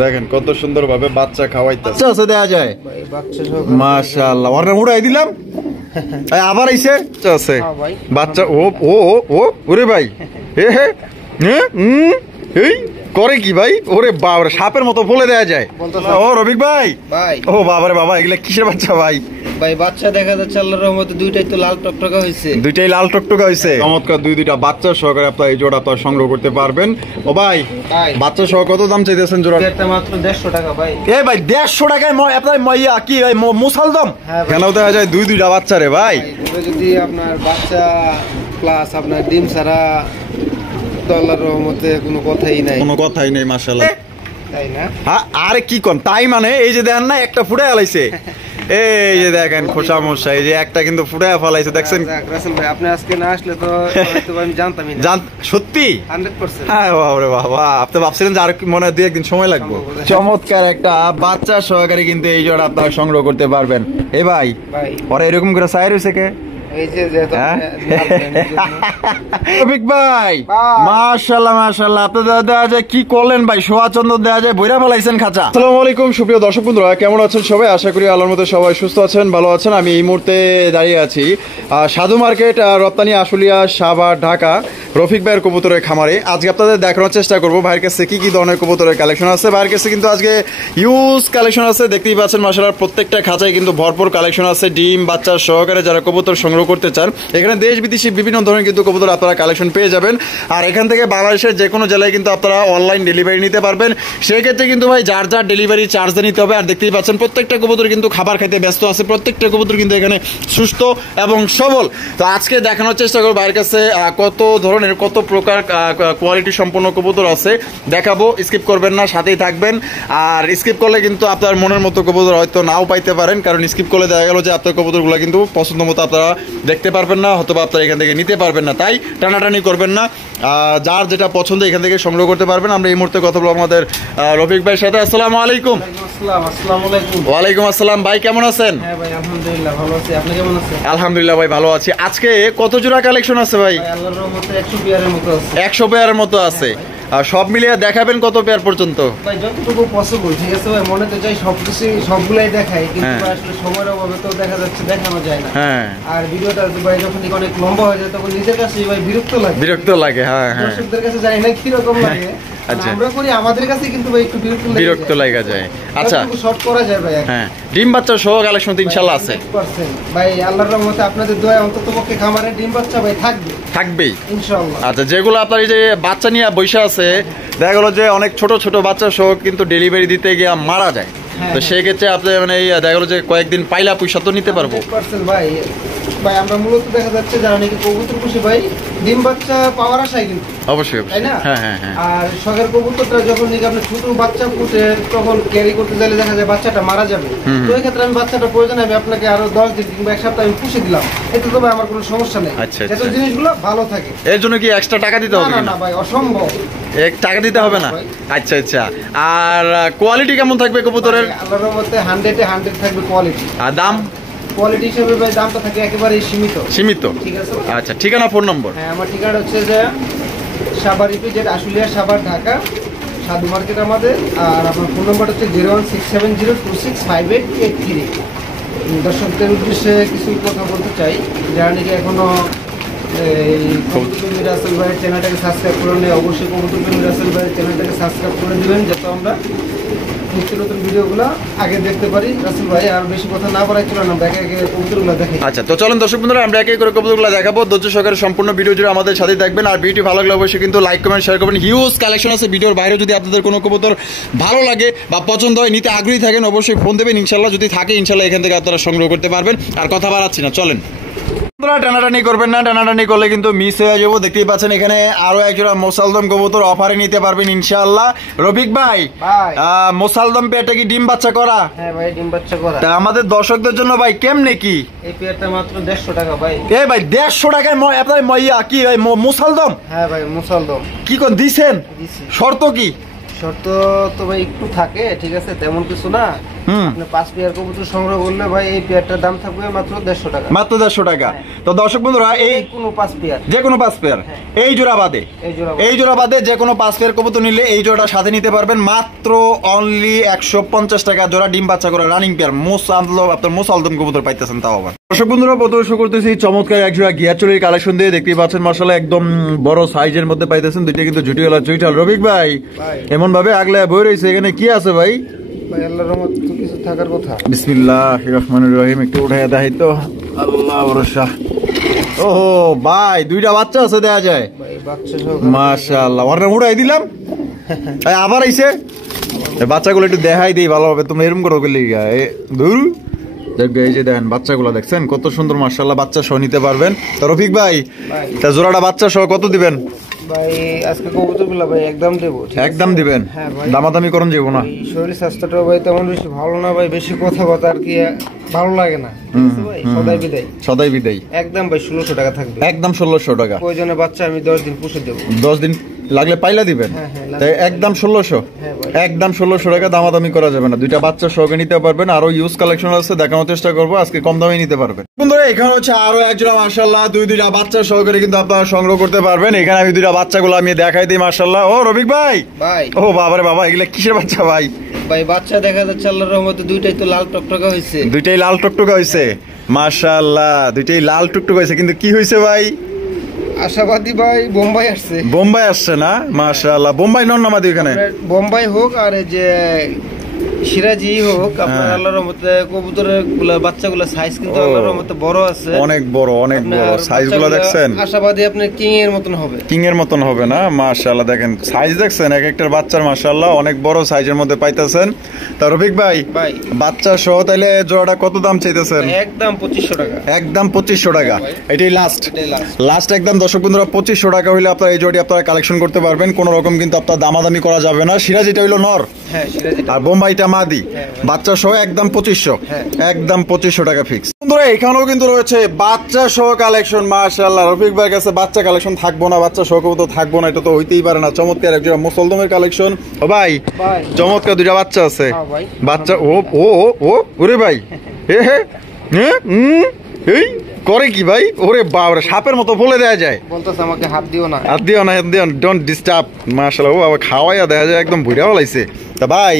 দেখেন কত সুন্দর ভাবে বাচ্চা খাওয়াইতে আছে দেয়া যায় মাশাআল্লাহ। ওরে উড়াই দিলাম আবার আইছে আছে বাচ্চা। ও ও ও ওরে ভাই এ হে এই করে কি ভাই? ওরে বাবা সাপের মতো বলে দেয়া যায়। ও রবিক ভাই ও বাবারে বাবা এগুলা কিসের বাচ্চা ভাই? ভাই বাচ্চা দেখা যাচ্ছে আল্লাহর রহমতে দুইটাই তো লাল টকটকা হইছে। দুইটাই লাল টকটকা হইছে। চমৎকার দুইটা বাচ্চা সহকারে আপনারা এই জোড়া আপনারা সংগ্রহ করতে পারবেন। ও ভাই বাচ্চা সহ কত দাম চাইতেছেন জোড়া? এটা মাত্র 150 টাকা ভাই। এ ভাই 150 টাকায় আপনার মাইয়া কি ভাই মুসালদম? কেন দেখা যায় দুইটা বাচ্চা রে ভাই? যদি আপনার বাচ্চা প্লাস আপনার ডিম ছাড়া আল্লাহর রহমতে কোনো কথাই নাই মাশাআল্লাহ। তাই না? হ্যাঁ আরে কি কোন তাই মানে এই যে দেখেন না একটা ফুটায় ফেলাইছে। এই যে দেখেন খোসা মশা এই যে একটা কিন্তু ফুটায় ফেলাইছে দেখছেন। রাসেল ভাই আপনি আজকে না আসলে তো হয়তো আমি জানতামই না। সত্যি 100%। হ্যাঁ বাবারে বাবা আপনি ভাবছিলেন যে আর মনে হয় 2-1 দিন সময় লাগবে। চমৎকার একটা বাচ্চা সহকারে কিন্তু এই জোড়া আপনারা সংগ্রহ করতে পারবেন। এ ভাই ওরা এরকম করে সাইর হইছে কে? কি করলেন ভাই? সোয়া চন্দন দেওয়া যায় বইরা ফেলাইছেন খাঁচা। আসসালামু আলাইকুম সুপ্রিয় দর্শক বন্ধুরা, কেমন আছেন সবাই? আশা করি আল্লাহর মধ্যে সবাই সুস্থ আছেন, ভালো আছেন। আমি এই মুহূর্তে দাঁড়িয়ে আছি সাধু মার্কেট, রপ্তানি আশুলিয়া, সাভার, ঢাকা রফিক ভাইয়ের কবুতরের খামারে। আজকে আপনাদের দেখানোর চেষ্টা করবো ভাইয়ের কাছে কি কি ধরনের কবুতরের কালেকশন আছে। ভাইয়ের কাছে কিন্তু আজকে ইউজ কালেকশন আছে, দেখতেই পাচ্ছেন মাশাআল্লাহ প্রত্যেকটা খাঁচায় কিন্তু ভরপুর কালেকশন আছে। ডিম বাচ্চা সহকারে যারা কবুতর সংগ্রহ করতে চান এখানে দেশ বিদেশি বিভিন্ন ধরনের কিন্তু কবুতর আপনারা কালেকশন পেয়ে যাবেন। আর এখান থেকে বাংলাদেশের যে কোনো জেলায় কিন্তু আপনারা অনলাইন ডেলিভারি নিতে পারবেন। সেক্ষেত্রে কিন্তু ভাই যার যার ডেলিভারি চার্জ নিতে হবে। আর দেখতেই পাচ্ছেন প্রত্যেকটা কবুতর কিন্তু খাবার খাইতে ব্যস্ত আছে, প্রত্যেকটা কবুতর কিন্তু এখানে সুস্থ এবং সবল। তো আজকে দেখানোর চেষ্টা করবো ভাইয়ের কাছে কত ধরনের কত প্রকার কোয়ালিটি সম্পন্ন কবুতর আছে দেখাবো। স্কিপ করবেন না, সাথেই থাকবেন। আর স্কিপ করলে কিন্তু আপনার মনের মতো কবুতর হয়তো নাও পাইতে পারেন, কারণ স্কিপ করলে দেখা গেল যে আপনার কবুতরগুলো কিন্তু পছন্দ মতো আপনারা দেখতে পারবেন না, হয়তো আপনারা এখান থেকে নিতে পারবেন না। তাই টানাটানি করবেন না, যার যেটা পছন্দ এখান থেকে সংগ্রহ করতে পারবেন। আমরা এই মুহূর্তে কথা বলবো আমাদের রফিক ভাইয়ের সাথে। আসসালামু আলাইকুম। ওয়ালাইকুম আসসালাম। ভাই কেমন আছেন? আলহামদুলিল্লাহ ভালো আছি, আপনি কেমন আছেন? আলহামদুলিল্লাহ ভাই ভালো আছি। আজকে কত জোড়া কালেকশন আছে ভাই? 100 পেয়ারের মতো আছে। আর সব মিলিয়ে দেখাবেন কত পেয়ার পর্যন্ত? ভাই যতটুকু পসিবল, ঠিক আছে ভাই, মনে তো চাই সবগুলাই দেখাই, কিন্তু আসলে সময়ের অভাবে তো দেখা যাচ্ছে দেখানো যায় না। হ্যাঁ, আর ভিডিওটা ভাই যখন অনেক লম্বা হয়ে যায় তখন নিজের কাছে ভাই বিরক্ত লাগে। হ্যাঁ হ্যাঁ, দর্শকদের কাছে জানি না কি রকম লাগে। আচ্ছা, আমরা করি আমাদের কাছে কিন্তু ভাই একটু বিরক্ত লাগা যায়। আচ্ছা, শর্ট করা যায় ভাই। হ্যাঁ, ডিম বাচ্চা সহ কালেকশন তো ইনশাআল্লাহ আছে ভাই, আল্লাহর রহমতে আপনাদের দোয়া অন্ততপক্ষে খামারে ডিম বাচ্চা ভাই থাকবেই ইনশাআল্লাহ। আচ্ছা, যেগুলো আপনার এই যে বাচ্চা নিয়ে বসে আছে, দেখা গেল যে অনেক ছোট ছোট বাচ্চা সহ কিন্তু ডেলিভারি দিতে গিয়ে মারা যায়, তো সেই ক্ষেত্রে আপনি মানে দেখা গেল যে কয়েকদিন পাইলা পয়সা তো নিতে পারবো ভাই। ভাই আমরা মূলত দেখা যাচ্ছে যারা নাকি কবুতর পুষে ভাই ডিম বাচ্চা পাওয়ার আশায় কিন্তু অবশ্যই, তাই না? হ্যাঁ হ্যাঁ হ্যাঁ। আর শখের কবুতরটা যখন নাকি আপনি ছোট বাচ্চা ফুটে তখন ক্যারি করতে গেলে দেখা যায় বাচ্চাটা মারা যাবে, তো এই ক্ষেত্রে আমি বাচ্চাটা প্রয়োজন আমি আপনাকে আরো 10 দিন কিংবা 1 সপ্তাহ আমি পুষে দিলাম, এতে তো ভাই আমার কোনো সমস্যা নেই। যাতে জিনিসগুলো ভালো থাকে। এর জন্য কি এক্সট্রা টাকা দিতে হবে? না ভাই, অসম্ভব, টাকা দিতে হবে না। আচ্ছা আচ্ছা। আর কোয়ালিটি কেমন থাকবে কবুতরের? আল্লাহর রহমতে 100 থাকবে কোয়ালিটি। আর দাম? কোয়ালিটি হিসেবে ভাই দামটা থাকে একেবারে সীমিত। ঠিক আছে। আচ্ছা, ঠিকানা ফোন নম্বর? হ্যাঁ, আমার ঠিকানা হচ্ছে যে সাভার ইপিজেড আশুলিয়া, সাভার, ঢাকা, সাধু মার্কেট আমাদের। আর আমার ফোন নম্বর হচ্ছে 01670265883। দর্শকদের উদ্দেশ্যে কিছু কথা বলতে চাই, যারা নাকি এখনো এই কবুতর রাসেল ভাইয়ের চ্যানেলটাকে সাবস্ক্রাইব করে নেই, অবশ্যই কবুতর রাসেল ভাইয়ের চ্যানেলটাকে সাবস্ক্রাইব করে দিবেন, যাতে আমরা নতুন ভিডিওগুলো আগে দেখতে পারি। রাসেল ভাই আর বেশি কথা না বলাই চলে না, একে একে কবুতরগুলো দেখাই। আচ্ছা, তো চলেন দর্শক বন্ধুরা আমরা একে করে কবুতরগুলো দেখাবো। ধৈর্য সহকারে সম্পূর্ণ ভিডিও জুড়ে আমাদের সাথে থাকবেন। আর ভিডিও ভালো লাগলে অবশ্যই কিন্তু লাইক কমেন্ট শেয়ার করবেন। হিউজ কালেকশন আছে ভিডিওর বাইরে। যদি আপনাদের কোনো কবুতর ভালো লাগে বা পছন্দ হয়, নিতে আগ্রহী থাকেন, অবশ্যই ফোন দেবেন। ইনশাল্লাহ যদি থাকে ইনশাল্লাহ এখান থেকে আপনারা সংগ্রহ করতে পারবেন। আর কথা বাড়াচ্ছি না, চলেন। টানাটানি করবেন না, টানাটানি করলে কিন্তু মিস হয়ে যাবো। দেখতেই পাচ্ছেন এখানে আরো একজোড়া মোসালদম কবুতর অফারে নিতে পারবেন ইনশাআল্লাহ। রফিক ভাই, মোসালদম পেয়ারটা কি ডিম বাচ্চা করা? হ্যাঁ ভাই, ডিম বাচ্চা করা। আমাদের দর্শকদের জন্য ভাই কেমনে কি? এই পেয়ারটা মাত্র 150 টাকা ভাই। এই ভাই 150 টাকায় আপনার মাইয়া কি ভাই মোসালদম? হ্যাঁ ভাই, মোসালদম। কি কোন দিছেন? শর্ত কি? শর্ত তো ভাই একটু থাকে, ঠিক আছে, তেমন কিছু না। আপনি 5 পেয়ার কবুতর সংগ্রহ করলে ভাই এই পেয়ারটার দাম থাকবে মাত্র 150 টাকা। মাত্র 150 টাকা। তো দর্শক বন্ধুরা এই কোনো 5 পেয়ার, যে কোনো 5 পেয়ার এই জোড়া বাদে, এই জোড়া বাদে যে কোনো 5 পেয়ার কবুতর নিলে এই জোড়াটা সাথে নিতে পারবেন মাত্র অনলি 150 টাকা জোড়া, ডিম বাচ্চা করে রানিং পেয়ার আপনার মোসালদম কবুতর পাইতেছেন তাও আবার। দর্শক বন্ধুরা প্রদর্শন শুরু করতেছি চমৎকার এক জোড়া গিয়ার চুরির কালেকশন দিয়ে, দেখতেই পাচ্ছেন মাশাআল্লাহ একদম বড় সাইজের মধ্যে পাইতেছেন। দুইটা কিন্তু জুটিওয়ালা চুইটাল। রফিক ভাই এমন ভাবে আগলে বই রয়েছে, এখানে কি আছে ভাই? ভাই আল্লাহর রহমত তো কিছু থাকার কথা। বিসমিল্লাহির রহমানির রহিম, একটু উঠাইয়া দেখাই তো। আল্লাহ ভরসা। ও ভাই দুইটা বাচ্চা আছে দেখা যায় ভাই, বাচ্চা সহ মাশাআল্লাহ। ওরা উড়াই দিলাম আবার আইছে। বাচ্চাগুলো একটু দেখাই দিই ভালোভাবে, তোমরা এরকম করো গেলে দূর দেখবে। এই যে দেখেন বাচ্চাগুলো দেখছেন কত সুন্দর মাশাআল্লাহ, বাচ্চা সহ নিতে পারবেন। তো রফিক ভাই তা জোড়াটা বাচ্চা সহ কত দিবেন ভাই? আজকে কবুতরগুলো ভাই একদম দেবো। একদম দিবেন? হ্যাঁ ভাই, দামাদামি করুন যাবো না। শরীর স্বাস্থ্যটা ভাই তেমন বেশি ভালো না ভাই, বেশি কথা বলতে আর কি ভালো লাগে না। ভাই সদাই বিদায়, সদাই বিদায়। একদম ভাই 1600 টাকা থাকবে, একদম 1600 টাকা। প্রয়োজনে বাচ্চা আমি 10 দিন পুষে দেবো। 10 দিন লাগলে পাইলা দিবেন? তাই একদম 1600, একদম 1600 টাকা। দামাদামি করা যাবে না, দুইটা বাচ্চা সহকে নিতে পারবেন। আরো ইউজ কালেকশন আছে, দেখানোর চেষ্টা করবো, আজকে কম দামে নিতে পারবেন। বন্ধুরা এখানে হচ্ছে আরো একজোড়া মাশাআল্লাহ দুইটা বাচ্চা সহকারে কিন্তু আপনারা সংগ্রহ করতে পারবেন। এখানে আমি দুইটা বাচ্চাগুলো আমি দেখাই দিই মাশাআল্লাহ। ও রফিক ভাই, ভাই ও বাবারে বাবা, এগুলা কিসের বাচ্চা ভাই? ভাই বাচ্চা দেখা যাচ্ছে আল্লাহর রহমতে দুইটাই তো লাল টকটকা হয়েছে। দুইটাই লাল টকটকা হয়েছে মাশাআল্লাহ, দুইটাই লাল টকটকা হয়েছে। কিন্তু কি হয়েছে ভাই? আশাবাদী ভাই বোম্বাই আসছে। বোম্বাই আসছে না? মাশাআল্লাহ। বোম্বাই নন নামাদি ওখানে? বোম্বাই হোক আর এই যে সিরাজি হোক, আপনার আল্লাহর রহমতে কবুতরের বাচ্চাগুলো সাইজ কিন্তু আল্লাহর রহমতে বড় আছে, অনেক বড়, অনেক বড় সাইজগুলো দেখছেন? আশাবাদী আপনার কিং এর মতন হবে। কিং এর মতন হবে না? মাশাআল্লাহ দেখেন সাইজ দেখছেন এক একটার বাচ্চার মাশাআল্লাহ অনেক বড় সাইজের মধ্যে পাইতেছেন। তা রফিক ভাই বাচ্চা সহ তাইলে জোড়াটা কত দাম চাইতেছেন? একদম 2500 টাকা। একদম 2500 টাকা, এটাই লাস্ট। লাস্ট একদম দর্শক বন্ধুরা 2500 টাকা হইলে আপনারা এই জোড়াটি আপনারা কালেকশন করতে পারবেন। কোন রকম কিন্তু আপনার দামাদামি করা যাবে না। সিরাজিটা হইলো নর, হ্যাঁ সিরাজি, আর বোম্বাইটা মাদি। বাচ্চা সহ একদম 2500, একদম 2500 টাকা ফিক্স। বন্ধুরা এখানেও কিন্তু রয়েছে বাচ্চা সহ কালেকশন মাশাআল্লাহ। রফিক ভাইয়ের কাছে বাচ্চা কালেকশন থাকবো না, বাচ্চা সহ তো থাকবো না, এটা তো হইতেই পারে না। চমৎকার একজন মুসলদমের কালেকশন। ও ভাই চমৎকার দুইটা বাচ্চা আছে। বাচ্চা ও ও ও ওরে ভাই, হে হে এই করে কি ভাই? ওরে বাবা, সাপের মতো বলে দেয়া যায়। বলতেছে আমাকে হাত দিও না, হাত দিও না, হাত দিও না, ডোন্ট ডিস্টার্ব। মাশাআল্লাহ ও বাবা খাওয়াইয়া দেখা যায় একদম ভুইরা ফলাইছে। তা ভাই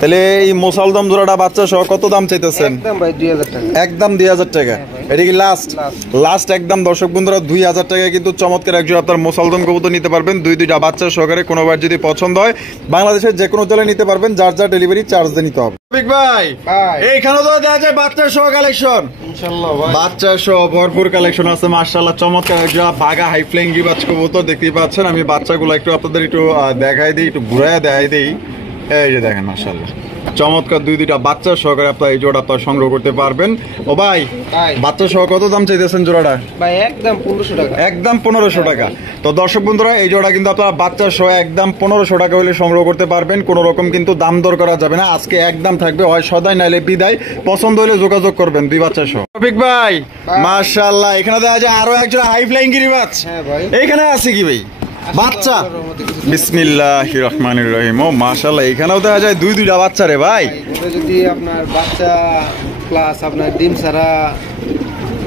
তাহলে এই মোসালদম জোড়াটা বাচ্চা সহ কত দাম চাইতেছেন? একদম ভাই 2000 টাকা। একদম 2000 টাকা। এটা কি লাস্ট? লাস্ট একদম দর্শক বন্ধুরা 2000 টাকা কিন্তু চমৎকার একজন আপনার মোসালদম কবুতর নিতে পারবেন। দুইটা বাচ্চা সহকারে। কোনোবার যদি পছন্দ হয় বাংলাদেশের যে কোনো জেলায় নিতে পারবেন, যার যা ডেলিভারি চার্জ দিয়ে নিতে হবে। রফিক ভাই এইখানে তো দেখা যায় বাচ্চা সহ কালেকশন ইনশাআল্লাহ ভাই, বাচ্চা সহ ভরপুর কালেকশন আছে মাশাআল্লাহ। চমৎকার একজন বাগা হাই ফ্লাইং গিবাজ কবুতর দেখতেই পাচ্ছেন। আমি বাচ্চাগুলো একটু আপনাদের একটু দেখাই দিই, একটু ঘুরাইয়া দেখাই দিই। এই যে দেখেন মাশাআল্লাহ চমৎকার দুইটা বাচ্চা সহকারে আপনার এই জোড়া আপনার সংগ্রহ করতে পারবেন। ও ভাই বাচ্চা সহ কত দাম চাইতেছেন জোড়াটা? ভাই একদম 1500 টাকা। একদম 1500 টাকা। তো দর্শক বন্ধুরা এই জোড়া কিন্তু আপনারা বাচ্চা সহ একদম 1500 টাকা হলে সংগ্রহ করতে পারবেন। কোন রকম কিন্তু দাম দর করা যাবে না। আজকে একদম থাকবে হয় সদাই নাইলে বিদায়। পছন্দ হলে যোগাযোগ করবেন দুই বাচ্চা সহ। রফিক ভাই মাশাআল্লাহ এখানে দেখা যায় আরো একজন হাই ফ্লাইং গিরিবাজ। হ্যাঁ ভাই এইখানে আছে কি ভাই বাচ্চা? বিসমিল্লাহির রহমানির রহিম। ও মাশাআল্লাহ এখানেও দেখা যায় দুইটা বাচ্চা রে ভাই। ওটা যদি আপনার বাচ্চা প্লাস আপনার ডিম ছাড়া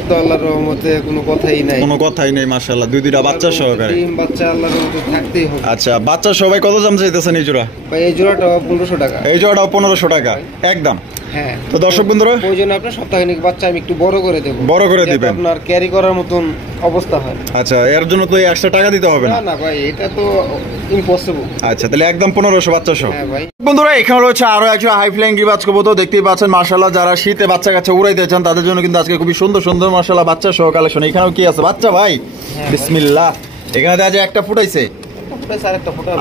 তো আল্লাহর রহমতে কোনো কথাই নাই, কোনো কথাই নেই মাশাআল্লাহ দুইটা বাচ্চা সহকারে। ডিম বাচ্চা আল্লাহর রহমতে থাকতেই হবে। আচ্ছা বাচ্চা সবাই কত দাম চাইতেছেন এই জোড়া? ভাই এই জোড়াটা 1500 টাকা। এই জোড়াটাও 1500 টাকা একদম। হ্যাঁ তো দর্শক বন্ধুরা প্রয়োজনে আপনার সপ্তাহখানেক বাচ্চা আমি একটু বড় করে দেব, বড় করে দিবেন, আপনার ক্যারি করার মতন অবস্থা হয়। আচ্ছা এর জন্য তো এক্সট্রা টাকা দিতে হবে না? না ভাই এটা তো ইম্পসিবল। আচ্ছা তাহলে একদম 1500 বাচ্চা সহ। হ্যাঁ ভাই বন্ধুরা এখানে রয়েছে আরো একজন হাই ফ্লাইং গিরিবাজ কবুতর দেখতেই পাচ্ছেন মাশাআল্লাহ। যারা শীতে বাচ্চা কাচ্চা উড়াইতে চান তাদের জন্য কিন্তু আজকে খুবই সুন্দর সুন্দর মাশাআল্লাহ বাচ্চা সহ কালেকশন। এখানেও কি আছে বাচ্চা ভাই? বিসমিল্লাহ এখানে দেখা যায় একটা ফুটাইছে,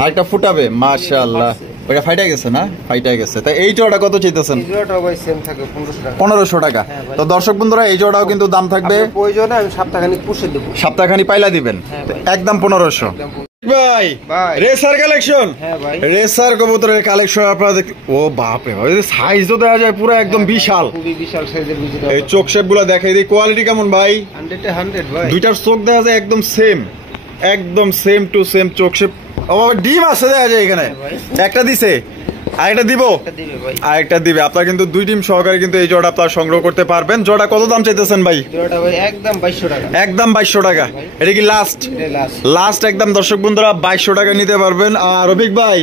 আরেকটা ফুটাবে মাশাআল্লাহ। ওটা ফাইটা গেছে না? ফাইটা গেছে। তাই এই জোড়াটা কত চাইতেছেন? এই জোড়াটাও ভাই সেম থাকে 1500 টাকা। 1500 টাকা। তো দর্শক বন্ধুরা এই জোড়াও কিন্তু দাম থাকবে, প্রয়োজনে আমি সপ্তাহখানেক পুষে দেব, সপ্তাহখানি পাইলা দিবেন একদম 1500। ভাই রেসার কালেকশন। হ্যাঁ ভাই রেসার কবুতরের কালেকশন আপনারা দেখতে, ও বাপ রে ভাই সাইজ তো দেখা যায় পুরো একদম বিশাল, খুবই বিশাল সাইজের ভিজিটর। এই চোখ শেপগুলো দেখাই দিই, কোয়ালিটি কেমন ভাই? 100 ভাই। দুইটার চোখ দেখা যায় একদম সেম, একদম সেম টু সেম চোখ শেপ। ও বাবা ডিম আছে দেখা যায় এখানে, একটা দিছে আরেকটা দিব, দিবে ভাই, আরেকটা দিবে। আপনারা কিন্তু 2 ডিম সহকারে কিন্তু এই জোড়া আপনারা সংগ্রহ করতে পারবেন। জোড়া কত দাম চাইতেছেন ভাই? জোড়াটা ভাই একদম 2200 টাকা। একদম 2200 টাকা। এটা কি লাস্ট? লাস্ট একদম দর্শক বন্ধুরা 2200 টাকা নিতে পারবেন। আর রফিক ভাই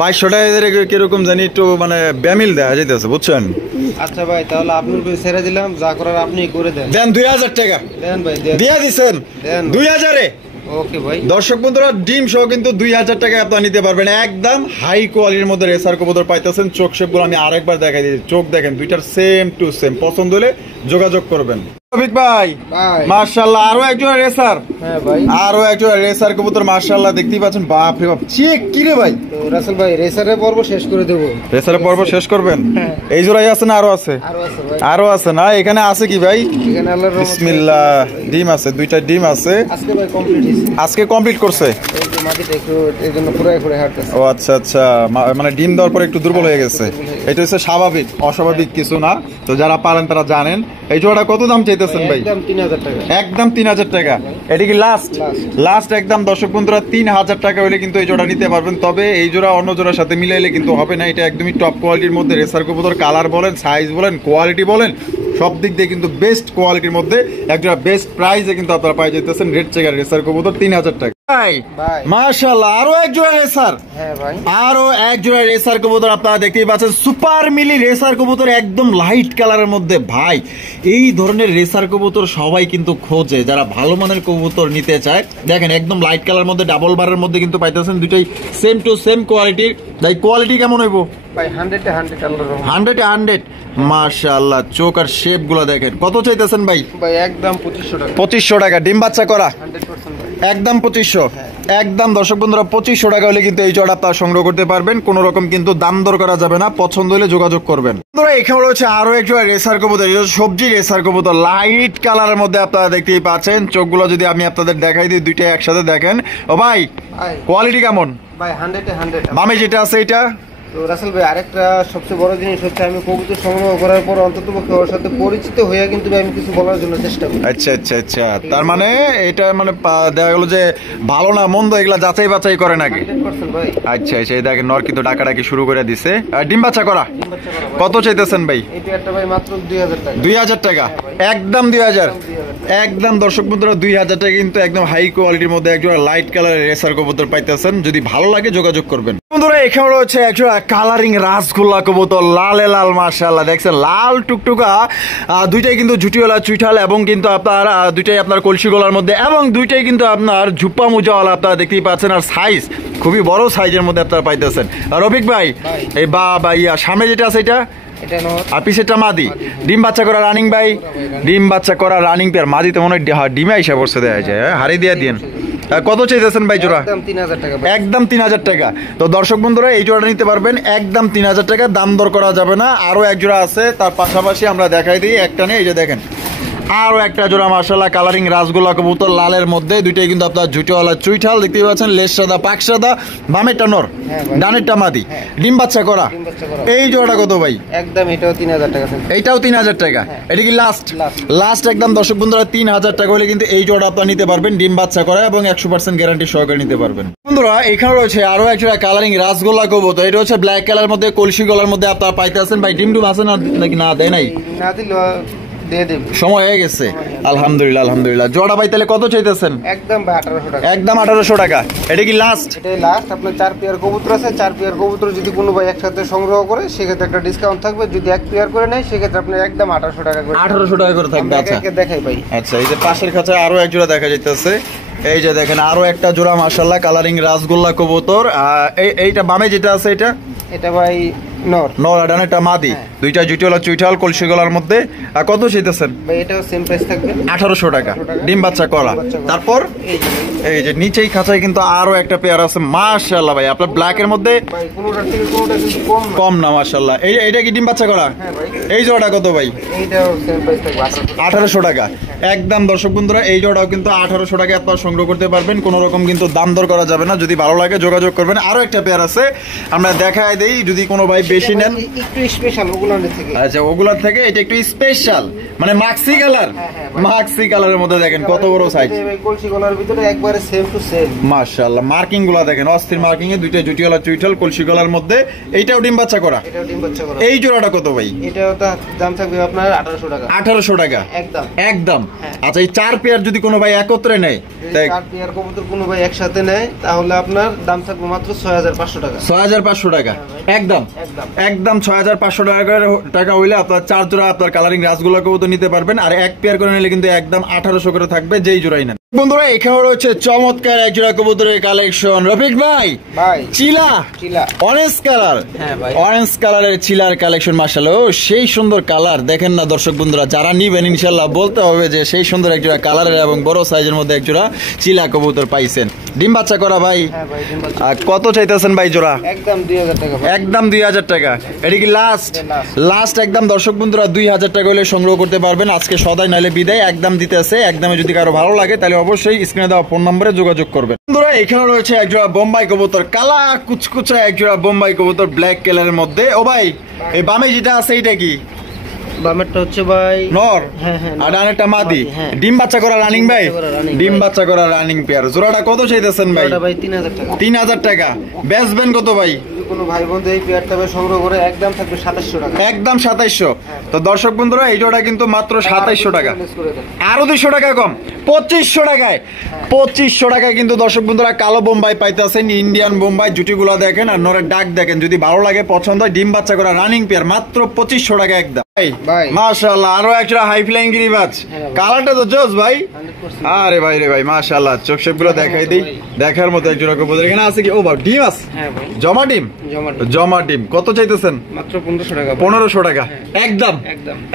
2200 টাকা কিরকম জানি একটু মানে ব্যামিল দেওয়া যাইতেছে বুঝছেন। আচ্ছা ভাই তাহলে আপনার উপরে ছেড়ে দিলাম, যা করার আপনি করে দেন। দেন 2000 টাকা দেন ভাই, দিয়া দিছেন 2000 এ। ওকে ভাই। দর্শক বন্ধুরা ডিম সহ কিন্তু 2000 টাকায় আপনারা নিতে পারবেন। একদম হাই কোয়ালিটির মধ্যে রেসার কবুতর পাইতেছেন। চোখ শেপগুলো আমি আরেকবার দেখাই দিই। চোখ দেখেন দুইটার সেম টু সেম। পছন্দ হলে যোগাযোগ করবেন। রফিক ভাই মাশাআল্লাহ আরো একজন রেসার। হ্যাঁ ভাই আরো একজন রেসার কবুতর মাশাআল্লাহ দেখতেই পাচ্ছেন। বাপ রে বাপ চেক কি রে ভাই। তো রাসেল ভাই রেসারের পর্ব শেষ করে দেব। রেসারের পর্ব শেষ করবেন? এই জোড়াই আছে না আরো আছে? আরো আছে ভাই, আরো আছে না? এখানে আছে কি ভাই? এখানে আল্লাহর রহমতে বিসমিল্লাহ ডিম আছে, দুইটা ডিম আছে। আজকে ভাই কমপ্লিট হইছে, আজকে কমপ্লিট করছে। এই যে মাটিটা একটু এজন্য পুরাই করে হাঁটতেছে। ও আচ্ছা আচ্ছা, মানে ডিম দেওয়ার পর একটু দুর্বল হয়ে গেছে। এটা হচ্ছে স্বাভাবিক, অস্বাভাবিক কিছু না। তো যারা পারেন তারা জানেন। এই জোড়াটা কত দাম চাইতেছেন ভাই? একদম 3000 টাকা। একদম 3000 টাকা। এটা কি লাস্ট? লাস্ট একদম দর্শক বন্ধুরা 3000 টাকা হলে কিন্তু এই জোড়া নিতে পারবেন। তবে এই জোড়া অন্য জোড়ার সাথে মিলাইলে কিন্তু হবে না। এটা একদমই টপ কোয়ালিটির মধ্যে রেসার কবুতর। কালার বলেন, সাইজ বলেন, কোয়ালিটি বলেন, সব দিক দিয়ে কিন্তু বেস্ট কোয়ালিটির মধ্যে একটা বেস্ট প্রাইসে কিন্তু আপনারা পাই যেতেছেন রেড চেকার রেসার কবুতর 3000 টাকা। মাশাআল্লাহ আরো এক জোড়া রেসার। হ্যাঁ ভাই আরো এক জোড়া রেসার কবুতর আপনারা দেখতেই পাচ্ছেন। সুপার মিলি রেসার কবুতর একদম লাইট কালারের মধ্যে। ভাই এই ধরনের রেসার কবুতর সবাই কিন্তু খোঁজে, যারা ভালো মানের কবুতর নিতে চায়। দেখেন একদম লাইট কালার মধ্যে ডাবল বারের মধ্যে কিন্তু পাইতেছেন। দুটাই সেম টু সেম কোয়ালিটির। তাই কোয়ালিটি কেমন হইব ভাই? 100 এ 100 আল্লাহর রহমতে। 100 এ 100 মাশাআল্লাহ। চোখ আর শেপ গুলো দেখেন। কত চাইতেছেন ভাই? ভাই একদম 2500 টাকা। 2500 টাকা। ডিম বাচ্চা করা 100% ভাই। একদম 2500। একদম দর্শক বন্ধুরা 2500 টাকা হলে কিন্তু এই জোড়া আপনারা সংগ্রহ করতে পারবেন। কোন রকম কিন্তু দাম দর করা যাবে না। পছন্দ হলে যোগাযোগ করবেন। বন্ধুরা এখানে রয়েছে আরো এক জোড়া রেসার কবুতর। এটা সবজি রেসার কবুতর লাইট কালারের মধ্যে আপনারা দেখতেই পাচ্ছেন। চোখগুলো যদি আমি আপনাদের দেখাই দিই, দুইটা একসাথে দেখেন। ও ভাই কোয়ালিটি কেমন? ভাই 100 এ 100। বামে যেটা আছে এটা। তো রাসেল ভাই আরেকটা সবচেয়ে বড় জিনিস হচ্ছে আমি কবুতর সংগ্রহ করার পর অন্ততপক্ষে ওর সাথে পরিচিত হয়ে কিন্তু আমি কিছু বলার জন্য চেষ্টা করি। আচ্ছা আচ্ছা আচ্ছা, তার মানে এটা মানে দেখা গেল যে ভালো না মন্দ এগুলা যাচাই বাছাই করে নাকি? 100% ভাই। আচ্ছা আচ্ছা, এই দেখেন নর কিন্তু ডাকাডাকি শুরু করে দিছে। ডিম বাচ্চা করা কত চাইতেছেন ভাই? এটা একটা ভাই মাত্র 2000 টাকা। 2000 টাকা। একদম 2000। একদম দর্শক বন্ধুরা 2000 টাকা কিন্তু একদম হাই কোয়ালিটির মধ্যে একজন লাইট কালারের রেসার কবুতর পাইতেছেন। যদি ভালো লাগে যোগাযোগ করবেন। বন্ধুরা এখানে রয়েছে একজন কালারিং রাসগোল্লা কবুতর লালে লাল। মাশাআল্লাহ দেখছেন লাল টুকটুকা। দুইটাই কিন্তু ঝুটিওয়ালা চুইঠাল এবং কিন্তু আপনার দুইটাই আপনার কলসি গলার মধ্যে এবং দুইটাই কিন্তু আপনার ঝুপ্পা মুজাওয়ালা আপনারা দেখতেই পাচ্ছেন। আর সাইজ খুবই বড় সাইজের মধ্যে আপনারা পাইতেছেন। রফিক ভাই এই বা ইয়া সামনে যেটা আছে এটা আর পিছেরটা মাদি। ডিম বাচ্চা করা রানিং ভাই। ডিম বাচ্চা করা রানিং পেয়ার। মাদি তো মনে হয় ডিমে আইসা পড়ছে দেখা যায়। হারি দিয়ে দিন। কত চাইতেছেন ভাই জোড়া? একদম 3000 টাকা। একদম 3000 টাকা। তো দর্শক বন্ধুরা এই জোড়াটা নিতে পারবেন একদম 3000 টাকা। দাম দর করা যাবে না। আরো এক জোড়া আছে তার পাশাপাশি আমরা দেখাই দিই। একটা নেই, এই যে দেখেন আরো একটা জোড়া মাশাআল্লাহ কালারিং রাসগোল্লা কবুতর লালের মধ্যে। দুইটাই কিন্তু আপনার ঝুটিওয়ালা চুইঠাল দেখতেই পাচ্ছেন। লেজ সাদা পাক সাদা। বামেরটা নর ডানেরটা মাদি। ডিম বাচ্চা করা। এই জোড়াটা কত ভাই? একদম এটাও 3000 টাকা। এইটাও 3000 টাকা। এটা কি লাস্ট? লাস্ট একদম দর্শক বন্ধুরা 3000 টাকা হলে কিন্তু এই জোড়া আপনারা নিতে পারবেন। ডিম বাচ্চা করা এবং 100% গ্যারান্টি সহকারে নিতে পারবেন। বন্ধুরা এখানে রয়েছে আরো এক জোড়া কালারিং রাসগোল্লা কবুতর। এটা হচ্ছে ব্ল্যাক কালার মধ্যে কলসি গলার মধ্যে আপনারা পাইতেছেন। ভাই ডিম ডুম আছে না নাকি না দেয় নাই? না দিলে দিয়ে দেব। সময় হয়ে গেছে আলহামদুলিল্লাহ আলহামদুলিল্লাহ। জোড়া ভাই তাহলে কত চাইতেছেন? একদম 1800 টাকা। একদম 1800 টাকা। এটা কি লাস্ট? এটাই লাস্ট। আপনার 4 পেয়ার কবুতর আছে। 4 পেয়ার কবুতর যদি কোনো ভাই একসাথে সংগ্রহ করে সেক্ষেত্রে একটা ডিসকাউন্ট থাকবে। যদি এক পেয়ার করে নেয় সেক্ষেত্রে আপনার একদম 1800 টাকা করে। 1800 টাকা করে থাকবে। আচ্ছা দেখাই ভাই। আচ্ছা এই যে পাশের খাঁচায় আরো এক জোড়া দেখা যাইতেছে। এই যে দেখেন আরো একটা জোড়া মাশাআল্লাহ কালারিং রাসগোল্লা কবুতর। এইটা বামে যেটা আছে এটা ভাই নর। নর আর ডানেরটা মাদি। দুইটা জুটিওয়ালা চুইঠাল কলসি গলার মধ্যে। আর কত চাইতেছেন ভাই? এটাও সেম প্রাইস থাকবে 1800 টাকা। ডিম বাচ্চা করা। তারপর এই যে নিচেই খাঁচায় কিন্তু আরো একটা পেয়ার আছে মাশাআল্লাহ ভাই। আপনার ব্ল্যাক এর মধ্যে ভাই কোনোটার থেকে কোনোটা কিন্তু কম না মাশাআল্লাহ। এইটা কি ডিম বাচ্চা করা? হ্যাঁ ভাই। এই জোড়াটা কত ভাই? এইটাও সেম প্রাইস থাকবে 1800 টাকা। একদম দর্শক বন্ধুরা এই জোড়াও কিন্তু 1800 টাকায় আপনারা সংগ্রহ করতে পারবেন। কোনো রকম কিন্তু দাম দর করা যাবে না। যদি ভালো লাগে যোগাযোগ করবেন। আরো একটা পেয়ার আছে আমরা দেখাই দেই। যদি কোনো ভাই বেশি নেন একটু স্পেশাল ওগুলোর থেকে। আচ্ছা, ওগুলোর থেকে এটা একটু স্পেশাল, মানে মাক্সি কালার। মাক্সি কালারের মধ্যে দেখেন কত বড় সাইজ, কলসি গলার ভিতরে একবারে সেম টু সেম। মাশাআল্লাহ, মার্কিং গুলা দেখেন অস্থির মার্কিং এ, দুইটা জুটিওয়ালা চুইঠাল কলসি গলার মধ্যে। এইটাও ডিম বাচ্চা করা। এটাও ডিম বাচ্চা করা। এই জোড়াটা কত ভাই? এটাও দাম থাকবে আপনার 1800 টাকা। 1800 টাকা একদম একদম। আচ্ছা, এই 4 পেয়ার যদি কোনো ভাই একত্রে নেয়, 4 পেয়ার কবুতর কোনো ভাই একসাথে নেয়, তাহলে আপনার দাম থাকবে মাত্র 6500 টাকা। 6500 টাকা একদম একদম। 6500 টাকা হইলে আপনার 4 জোড়া আপনার কালারিং রাসগোল্লা কবুতর নিতে পারবেন। আর এক পেয়ার করে নিলে কিন্তু একদম 1800 করে থাকবে, যেই জোড়াই নেন। বন্ধুরা, এখানে রয়েছে চমৎকার এক জোড়া কবুতরের কালেকশন। রফিক ভাই, চিলা অরেঞ্জ কালার, অরেঞ্জ কালারের চিলার কালেকশন মাশাআল্লাহ, সেই সুন্দর কালার দেখেন না দর্শক বন্ধুরা, যারা নিবেন ইনশাআল্লাহ বলতে হবে যে সেই সুন্দর এক জোড়া কালারের এবং বড় সাইজের মধ্যে এক জোড়া চিলা কবুতর পাইছেন। ডিম বাচ্চা করা ভাই। আর কত চাইতেছেন ভাই জোড়া? একদম 2000 টাকা। একদম 2000 টাকা। এটা কি লাস্ট একদম দর্শক বন্ধুরা 2000 টাকা হলে সংগ্রহ করতে পারবেন। আজকে সদাই নাইলে বিদায়, একদম দিতে আছে। একদমে যদি কারো ভালো লাগে তাহলে অবশ্যই স্ক্রিনে দেওয়া ফোন নম্বরে যোগাযোগ করবেন। বন্ধুরা, এখানে রয়েছে একজোড়া বোম্বাই কবুতর, কালা কুচকুচা একজোড়া বোম্বাই কবুতর ব্ল্যাক কালারের মধ্যে। ও ভাই, এই বামে যেটা আছে এটা কি? বামেরটা হচ্ছে ভাই নর, আর ডানেরটা মাদি। ডিম বাচ্চা করা রানিং ভাই, ডিম বাচ্চা করা রানিং পেয়ার। জোড়াটা কত চাইতেছেন ভাই? জোড়াটা ভাই 3000 টাকা। 3000 টাকা। বেচবেন কত ভাই? কোনো ভাই বন্ধু এই পেয়ারটা সংগ্রহ করে একদম থাকবে 2700 টাকা। একদম 2700। তো দর্শক বন্ধুরা, এই জোড়া কিন্তু মাত্র 2700 টাকা, আরো 200 টাকা কম, 2500 টাকায়। 2500 টাকায় কিন্তু দর্শক বন্ধুরা কালো বোম্বাই পাইতেছেন, ইন্ডিয়ান বোম্বাই। জুটিগুলা দেখেন আর নরের ডাক দেখেন, যদি ভালো লাগে পছন্দ হয় ডিম বাচ্চা করা রানিং পেয়ার, মাত্র 2500 টাকা একদম। মাশাআল্লাহ, আরো একটা হাই ফ্লাইং গিরিবাজ। কালারটা তো জোস ভাই। আরে ভাই রে ভাই, মাশাআল্লাহ, চোখ শেপ গুলো দেখাই দিই, দেখার মতো এক জোড়া কবুতর। এখানে আছে কি? ও ভাই, ডিম আছে? জমা ডিম। জমা ডিম। কত চাইতেছেন? মাত্র 1500 টাকা। 1500 টাকা একদম